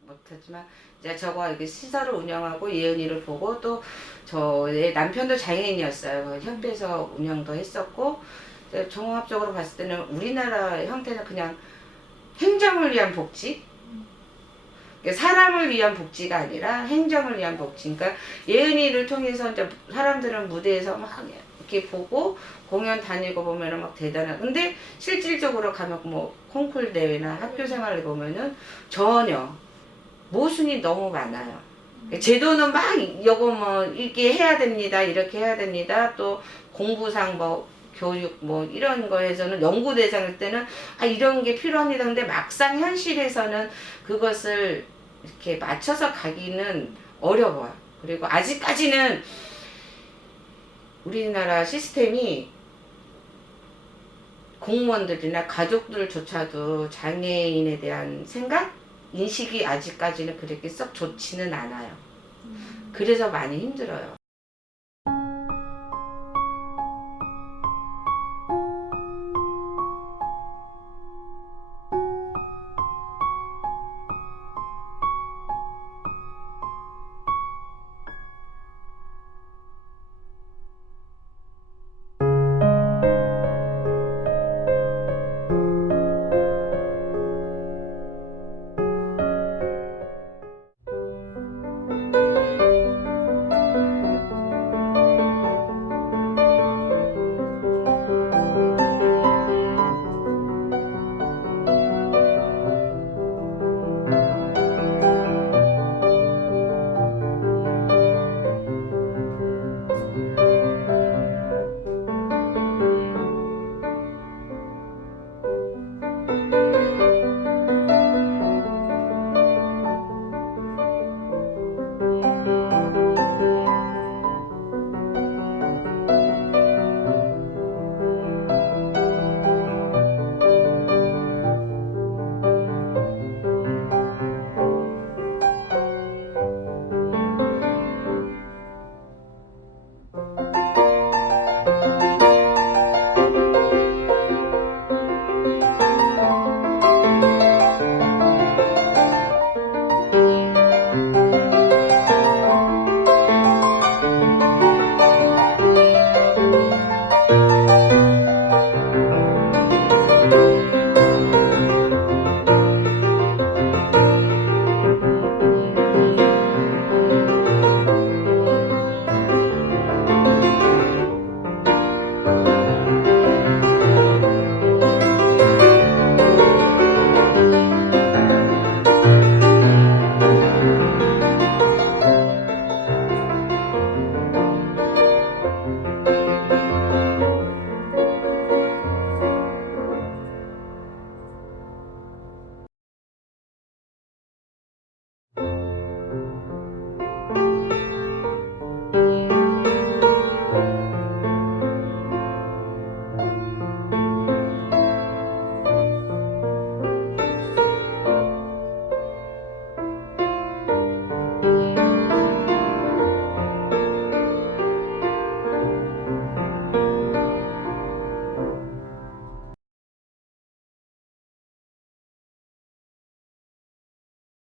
못하지만 이제 저거 이렇게 시설을 운영하고 예은이를 보고 또 저의 남편도 장애인이었어요. 협회에서 운영도 했었고 종합적으로 봤을 때는 우리나라 형태는 그냥 행정을 위한 복지 그러니까 사람을 위한 복지가 아니라 행정을 위한 복지. 그러니까 예은이를 통해서 이제 사람들은 무대에서 막 이렇게 보고 공연 다니고 보면은 막 대단한. 근데 실질적으로 가면 뭐 콩쿨 대회나 학교 생활을 보면은 전혀 모순이 너무 많아요. 제도는 막 요거 뭐 이렇게 해야 됩니다. 이렇게 해야 됩니다. 또 공부상 뭐 교육 뭐 이런 거에서는 연구 대상일 때는 아 이런 게 필요합니다. 근데 막상 현실에서는 그것을 이렇게 맞춰서 가기는 어려워요. 그리고 아직까지는 우리나라 시스템이 공무원들이나 가족들조차도 장애인에 대한 생각, 인식이 아직까지는 그렇게 썩 좋지는 않아요. 그래서 많이 힘들어요.